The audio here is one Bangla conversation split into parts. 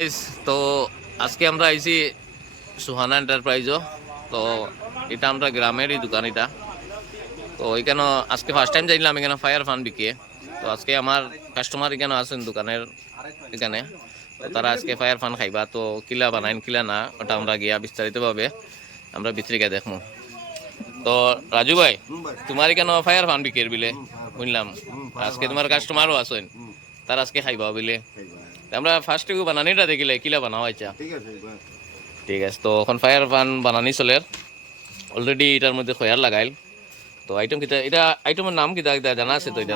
তো আজকে আমরা আইছি সুহানা এন্টারপ্রাইজও। তো এটা আমরা গ্রামেরই দোকান এটা। তো এখানে আজকে ফার্স্ট টাইম জানলাম এখানে ফায়ার ফান বিকে। তো আজকে আমার কাস্টমার এখানে আছেন দোকানের এখানে। তো তারা আজকে ফায়ার ফান খাইবা। তো কিলা বানাইন কিলা না ওটা আমরা গিয়া বিস্তারিতভাবে আমরা ভিতরে গিয়ে দেখবো। তো রাজু ভাই, তোমার এখানে ফায়ার ফান বিকের বিলে শুনলাম আজকে তোমার কাস্টমারও আছেন, তারা আজকে খাইবা বিলে। আমরা ফার্স্ট বানানিটা দেখিলে কিলা বানাও আচ্ছা ঠিক আছে। তো এখন ফায়ার পান বানানি চলে অলরেডি এটার মধ্যে খয়ার লাগাইল। তো আইটেম কিতা এটা আইটেমের নাম কিতা কিতা জানা আছে? তো এটা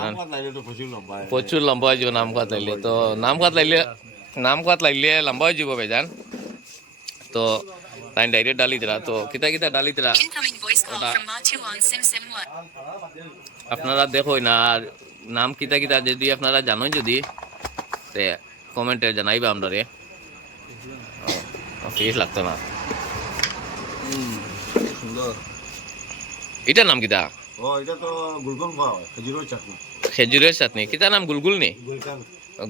প্রচুর লম্বা হয়ে যাব নাম খাত লাইলে। তো নাম খাত লাইলে লম্বা হয়ে যাব বেজান। তো তাই ডাইরেক্ট ডালি দিলা। তো কিতা কিতা ডালি দিলা আপনারা দেখো না, আর নাম কিতা কিতা যদি আপনারা জানেন যদি কমেন্টে জানাইবা আমরা রে। ফিস লাগতো না। সুন্দর। এটার নাম কিতা? ও এটা তো গুলকন খাওয়া খেজুরের চাটনি। খেজুরের চাটনি কিতা নাম? গুলগুল নি? গুলকান।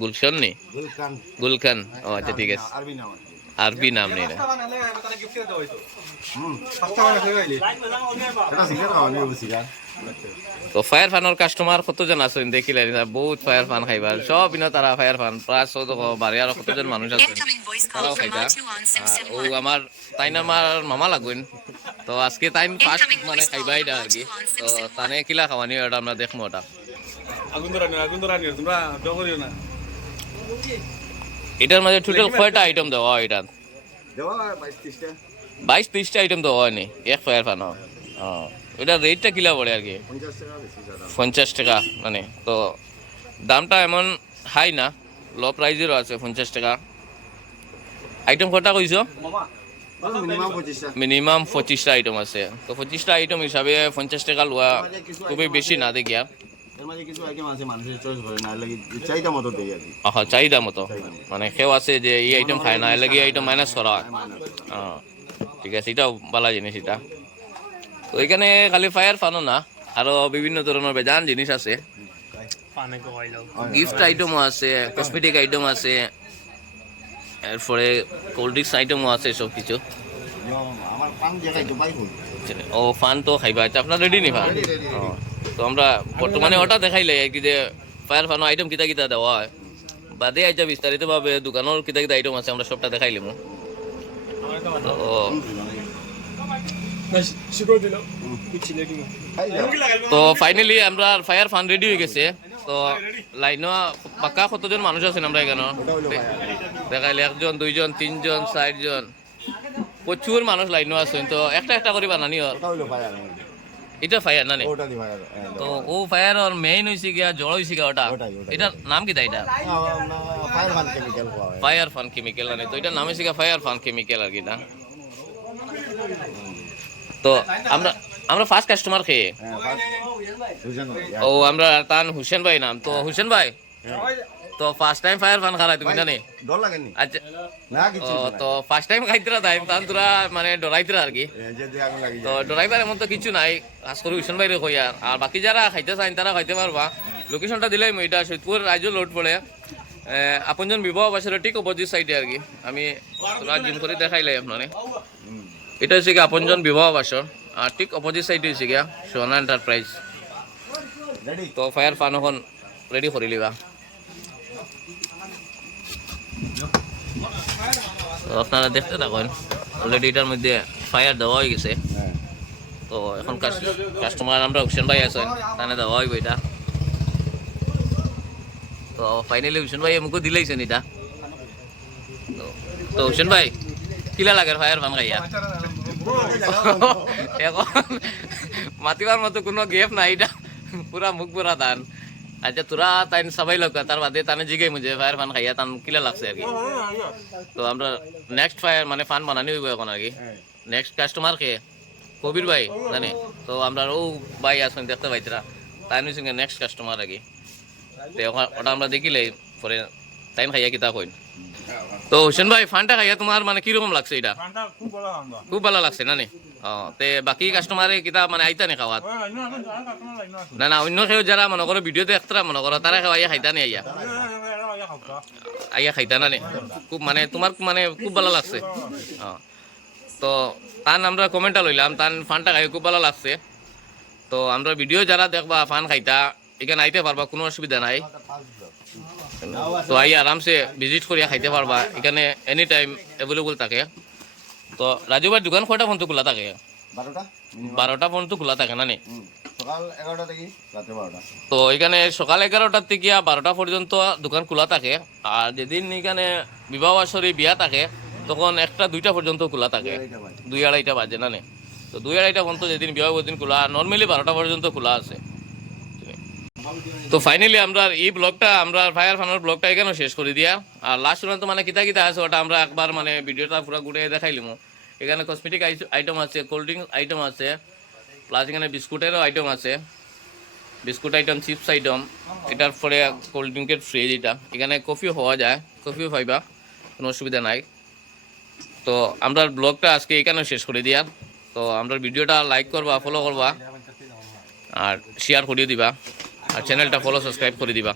গুলশন নি? গুলকান। গুলকান। ও আচ্ছা ঠিক আছে, আরবি নাম। আরবি নাম নেই রে। এটা সিগারেট খাওয়া নিয়ে সিগারেট। তো ফায়ার ফানের কাস্টমার কতজন আছেন দেখিলে বহুত ফায়ার ফান খাইবার সব ইনো তারা ফায়ার ফান প্রায় ১৪ আর কতজন মানুষ আছেন তারাও খাইতা। ও আমার তাইন আমার মামা লাগুন। তো আজকে তাইন ফার্স্ট মানে খাইবা এটা আর কি। তো তানে কিলা খাওয়ানি ওটা আমরা দেখবো। ওটা আগুন ধরা নিও তোমরা ডর করিও না। এটার মাঝে টোটাল কয়টা আইটেম দেওয়া হয়? এটা দেওয়া ২২-৩০টা। ২২-৩০টা আইটেম দেওয়া হয়নি এক ফায়ার ফান। এটা রেটটা কিলা পড়ে আর কি? ৫০ টাকা বেশি জাদা। ৫০ টাকা মানে। তো দামটা এমন হাই না, লো প্রাইজেরও আছে ৫০ টাকা। আইটেম কটা কইছো? মিনিমাম ২৫টা। মিনিমাম ২৫টা আইটেম আছে। তো ২৫টা আইটেম হিসাবে ৫০ টাকা লোয়া খুবই বেশি না দেখি আর। এর মাঝে কিছু আইটেম আছে মানুষের চয়েস করে না, লাগি চাহিদা মতো দেই আর কি। চাহিদা মতো মানে কেউ আছে যে এই আইটেম খায় না, এর লাগে এই আইটেম মাইনাস করা হয়। ঠিক আছে, এটাও ভালো জিনিস এটা। তো এখানে খালি ফায়ার ফানও না, আরো বিভিন্ন ধরনের বেজান জিনিস আছে। গিফট আইটেমও আছে, কসমেটিক আইটেম আছে, এরপরে কোল্ড ড্রিঙ্কস আইটেমও আছে সব কিছু। আমার পান জায়গায় দুবাই হই। ও ফান তো খাইবা আচ্ছা, আপনার রেডি নি ফান? তো আমরা বর্তমানে ওটা দেখাইলে কি যে ফায়ার ফানো আইটেম কিতা কিতা দেওয়া হয় বাদে আইটা বিস্তারিতভাবে দোকানের কিতা কিতা আইটেম আছে আমরা সবটা দেখাইলাম। তো ফাইনালি আমরা ফায়ার ফান রেডি হয়ে গেছে। তো লাইন পাক্কা কতজন মানুষ আছেন আমরা এখানে দেখাইলে? ১ জন ২ জন ৩ জন ৪ জন, প্রচুর মানুষ লাইনও আছেন। তো একটা একটা করে বানানি আর এটা ফায়ার না? তো ও ফায়ার আর মেইন হইছে গিয়া জড় হইছে গিয়া ওটা। এটার নাম কি তাই? এটা ফায়ার ফান কেমিক্যাল না? তো এটার নাম হইছে গিয়া ফায়ার ফান কেমিক্যাল আর কি না। তো আমরা ফার্স্ট কাস্টমার খেয়ে ও আমরা তান হুসেন ভাই নাম। তো হুসেন ভাই, তো ফার্স্ট টাইম ফায়ার ফান খারাই তুমি জানি? ডর লাগেনি আচ্ছা না কিছু। তো ফার্স্ট টাইম খাইতরা তাই তান তোরা মানে ডরাইতরা আর কি। যদি আগুন লাগি তো ডরাইবার এমন তো কিছু নাই, আজ করে হুসেন ভাইরে কই। আর বাকি যারা খাইতে চান তারা খাইতে পারবা। লোকেশনটা দিলেই এটা সৈয়দপুর রাজ্য লোড পড়ে আপনজন বিবাহ বাসের ঠিক অপোজিট সাইডে আর কি। আমি তোরা জিম করে দেখাইলাই আপনারে। এটা হচ্ছে কি আপনজন বিবাহ বাসর, আর ঠিক অপোজিট সাইডে হচ্ছে গিয়া সুহানা এন্টারপ্রাইজ। রেডি। তো ফায়ার ফান এখন রেডি করে লিবা। তো আপনারা দেখতে থাকুন, অলরেডি এটার মধ্যে ফায়ার দেওয়া হয়ে গেছে। তো এখন কাস্টমার আমরা হুসেন ভাই আছেন, তাহলে দেওয়া হইব এটা। তো ফাইনালি হুসেন ভাই আমাকে দিলাইছেন এটা। তো হুসেন ভাই কিলা লাগে ফায়ার ফান খাইয়া? এখন মাতিবার মতো কোনো গেপ নাই, এটা পুরা মুখ পুরা দান। আচ্ছা তোরা তাই সবাই লোক তার বাদে তানে জিগাই মুঝে ফায়ার ফান খাইয়া তান কিলা লাগছে আর কি। তো আমরা নেক্সট ফায়ার মানে ফান বানানি হইব এখন আর কি। নেক্সট কাস্টমার কে কবির ভাই জানে? তো আমরা ও ভাই আসবেন দেখতে পাইতরা, তাই নিয়ে সঙ্গে নেক্সট কাস্টমার আর কি। তো ওটা আমরা দেখিলে পরে তাই খাইয়া কিতা কইন। তো হোসেন ভাই ফানটা খাইয়া তোমার মানে কিরকম লাগছে? এটা খুব ভালো লাগছে না নি? তে বাকি কাস্টমারে কিতা মানে আইতা নি খাওয়াত? না অন্য কেউ যারা মনে করো ভিডিওতে একতরা মনে করো তারা খাওয়াইয়া খাইতা নি আইয়া? আইয়া খাইতা না নি খুব মানে তোমার মানে খুব ভালো লাগছে তো তান আমরা কমেন্টটা লইলাম তান ফানটা খাই খুব ভালো লাগছে তো আমরা ভিডিও যারা দেখবা ফান খাইতা এখানে আইতে পারবা কোনো অসুবিধা নাই তো আই আরামসে ভিজিট করিয়া খাইতে পারবা এখানে এনি টাইম অ্যাভেলেবল থাকে তো রাজু ভাই দোকান কয়টা পর্যন্ত খোলা থাকে 12টা 12টা পর্যন্ত খোলা থাকে না নি সকাল 11টা থেকে রাতে 12টা তো এখানে সকাল 11টার থেকে 12টা পর্যন্ত দোকান খোলা থাকে আর যেদিন এখানে বিবাহ বাসরী বিয়া থাকে তখন 1টা 2টা পর্যন্ত খোলা থাকে 2-2:30 বাজে না নে তো 2-2:30 পর্যন্ত যেদিন বিবাহ দিন খোলা নর্মালি 12টা পর্যন্ত খোলা আছে তো ফাইনালি আমরা এই ব্লগটা আমরা ফায়ার ফানের ব্লগটা এখানে শেষ করে দিয়া আর লাস্ট পর্যন্ত মানে কিতা কিতা আছে ওটা আমরা একবার মানে ভিডিওটা পুরো ঘুরে দেখাইলাম এখানে কসমেটিক আইটেম আছে কোল্ড ড্রিঙ্কস আইটেম আছে প্লাস এখানে বিস্কুটেরও আইটেম আছে বিস্কুট আইটেম চিপস আইটেম এটার পরে কোল্ড ড্রিঙ্কের ফ্রিজ এটা এখানে কফিও পাওয়া যায় কফিও পাইবা কোনো অসুবিধা নাই তো আমরা ব্লগটা আজকে এখানে শেষ করে দিয়া তো আমরা ভিডিওটা লাইক করবা ফলো করবা আর শেয়ার করে দিবা আর চ্যানেলটা ফলো সাবস্ক্রাইব করে দিবা